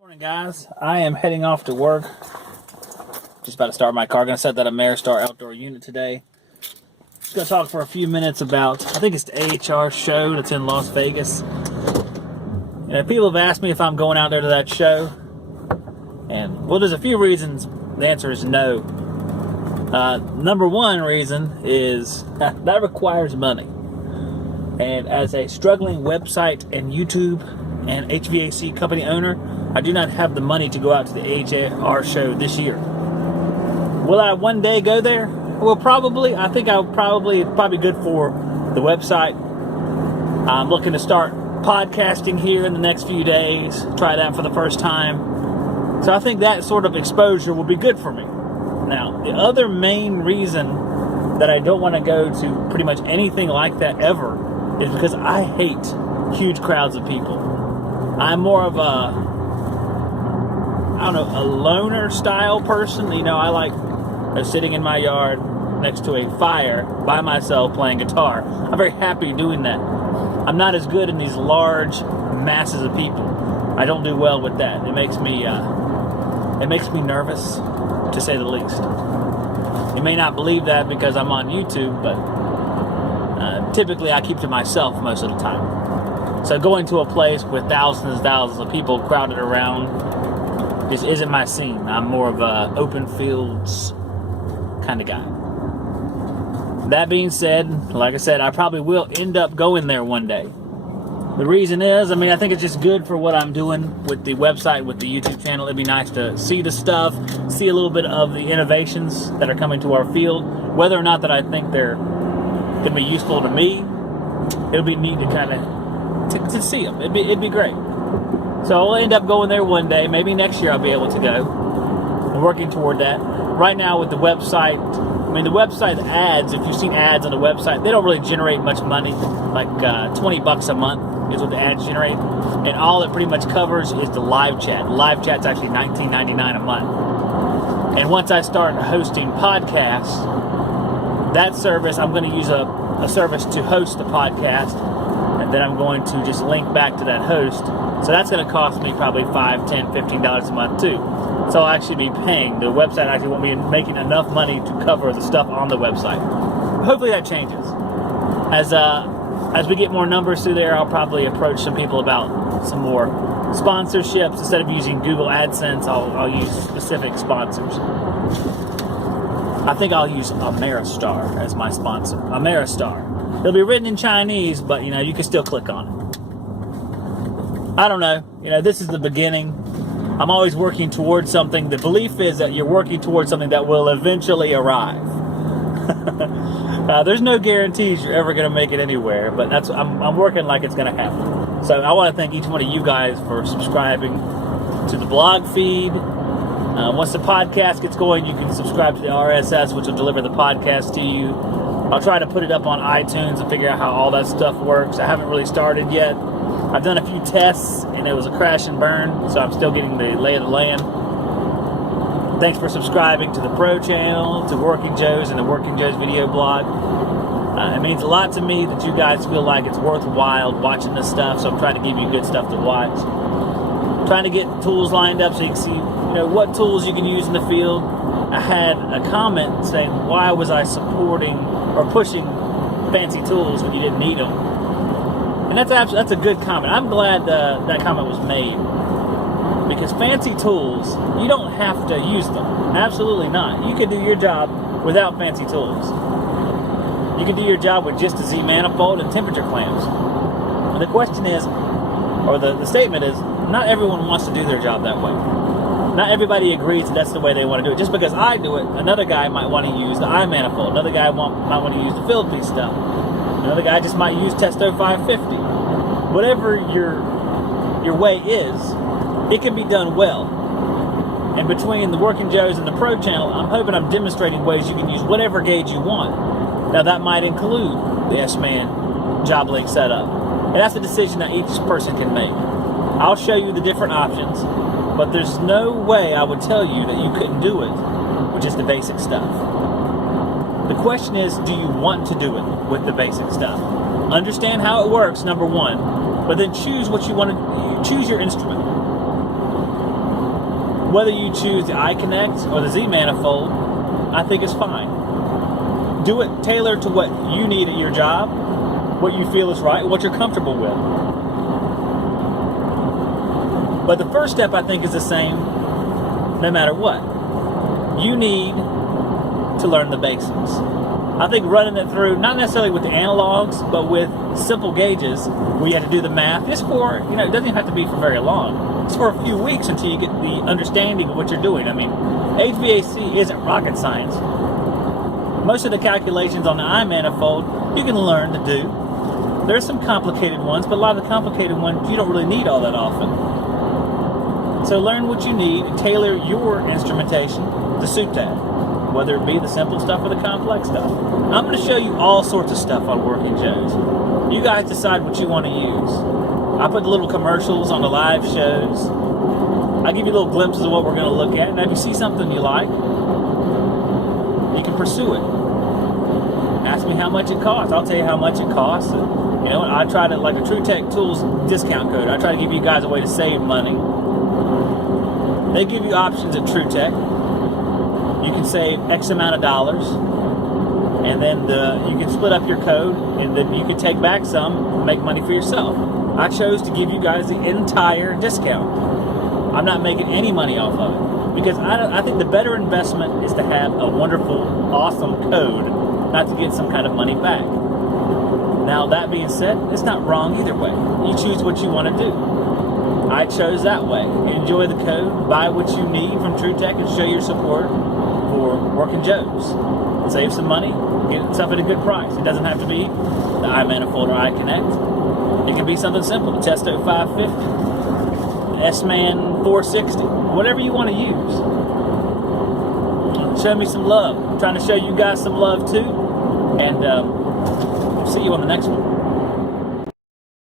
Morning, guys. I am heading off to work. Just about to start my car. Going to set that Ameristar outdoor unit today. Just going to talk for a few minutes about, I think it's the AHR show that's in Las Vegas. And people have asked me if I'm going out there to that show. And, well, there's a few reasons. The answer is no. Number one reason is that requires money. And as a struggling website and YouTube and HVAC company owner, I do not have the money to go out to the AHR show this year. Will I one day go there? Well, probably. I think I'll probably good for the website. I'm looking to start podcasting here in the next few days. Try that for the first time. So I think that sort of exposure will be good for me. Now, the other main reason that I don't want to go to pretty much anything like that ever is because I hate huge crowds of people. I'm more of a loner style person. You know, I like sitting in my yard next to a fire by myself playing guitar. I'm very happy doing that. I'm not as good in these large masses of people. I don't do well with that. It makes me nervous, to say the least. You may not believe that because I'm on YouTube, but typically I keep to myself most of the time. So going to a place with thousands and thousands of people crowded around just isn't my scene. I'm more of a open fields kind of guy. That being said, like I said, I probably will end up going there one day. The reason is, I think it's just good for what I'm doing with the website, with the YouTube channel. It'd be nice to see the stuff, see a little bit of the innovations that are coming to our field. Whether or not that I think they're going to be useful to me, it'll be neat to kind of to see them. It'd be great. So I'll end up going there one day. Maybe next year I'll be able to go. I'm working toward that. Right now with the website, the website ads, if you've seen ads on the website, they don't really generate much money, like $20 a month is what the ads generate. And all it pretty much covers is the live chat. Live chat's actually $19.99 a month. And once I start hosting podcasts, that service, I'm going to use a service to host the podcast, and then I'm going to just link back to that host. So that's going to cost me probably $5, $10, $15 a month too. So I'll actually be paying. The website actually won't be making enough money to cover the stuff on the website. Hopefully that changes. As we get more numbers through there, I'll probably approach some people about some more sponsorships. Instead of using Google AdSense, I'll use specific sponsors. I think I'll use Ameristar as my sponsor. Ameristar. It'll be written in Chinese, but you can still click on it. I don't know. This is the beginning. I'm always working towards something. The belief is that you're working towards something that will eventually arrive. There's no guarantees you're ever going to make it anywhere, but I'm working like it's going to happen. So I want to thank each one of you guys for subscribing to the blog feed. Once the podcast gets going, you can subscribe to the RSS, which will deliver the podcast to you. I'll try to put it up on iTunes and figure out how all that stuff works. I haven't really started yet. I've done a few tests, and it was a crash and burn, so I'm still getting the lay of the land. Thanks for subscribing to the Pro channel, to Working Joe's and the Working Joe's video blog. It means a lot to me that you guys feel like it's worthwhile watching this stuff, so I'm trying to give you good stuff to watch. I'm trying to get tools lined up so you can see what tools you can use in the field. I had a comment saying, why was I supporting or pushing fancy tools when you didn't need them? And that's a good comment. I'm glad that comment was made. Because fancy tools, you don't have to use them. Absolutely not. You can do your job without fancy tools. You can do your job with just a Z manifold and temperature clamps. And the question is, or the statement is, not everyone wants to do their job that way. Not everybody agrees that that's the way they want to do it. Just because I do it, another guy might want to use the I manifold. Another guy might want to use the field piece stuff. Another guy just might use Testo 550. Whatever your way is, it can be done well. And between the Working Joe's and the Pro channel, I'm hoping I'm demonstrating ways you can use whatever gauge you want. Now that might include the S-Man job link setup. And that's a decision that each person can make. I'll show you the different options, but there's no way I would tell you that you couldn't do it with just the basic stuff. The question is, do you want to do it with the basic stuff? Understand how it works, number one, but then choose what you want to choose your instrument. Whether you choose the iConnect or the Z Manifold, I think it's fine. Do it tailored to what you need at your job, what you feel is right, what you're comfortable with. But the first step, I think, is the same no matter what. You need to learn the basics. I think running it through, not necessarily with the analogs, but with simple gauges where you have to do the math, just for, it doesn't have to be for very long. It's for a few weeks until you get the understanding of what you're doing. I mean, HVAC isn't rocket science. Most of the calculations on the iManifold, you can learn to do. There's some complicated ones, but a lot of the complicated ones you don't really need all that often. So learn what you need and tailor your instrumentation to suit that, whether it be the simple stuff or the complex stuff. I'm going to show you all sorts of stuff on Working Joe's. You guys decide what you want to use. I put little commercials on the live shows. I give you little glimpses of what we're going to look at, and if you see something you like, you can pursue it. Ask me how much it costs. I'll tell you how much it costs. And, I try to, like a TrueTech Tools discount code, I try to give you guys a way to save money. They give you options at TrueTech. You can save X amount of dollars, and then you can split up your code, and then you can take back some and make money for yourself. I chose to give you guys the entire discount. I'm not making any money off of it, because I think the better investment is to have a wonderful, awesome code, not to get some kind of money back. Now, that being said, it's not wrong either way. You choose what you want to do. I chose that way. Enjoy the code, buy what you need from TrueTech, and show your support for Working Joe's. Save some money, get stuff at a good price. It doesn't have to be the iManifold or iConnect. It can be something simple, the Testo 550, the S-Man 460, whatever you want to use. Show me some love. I'm trying to show you guys some love too. And see you on the next one.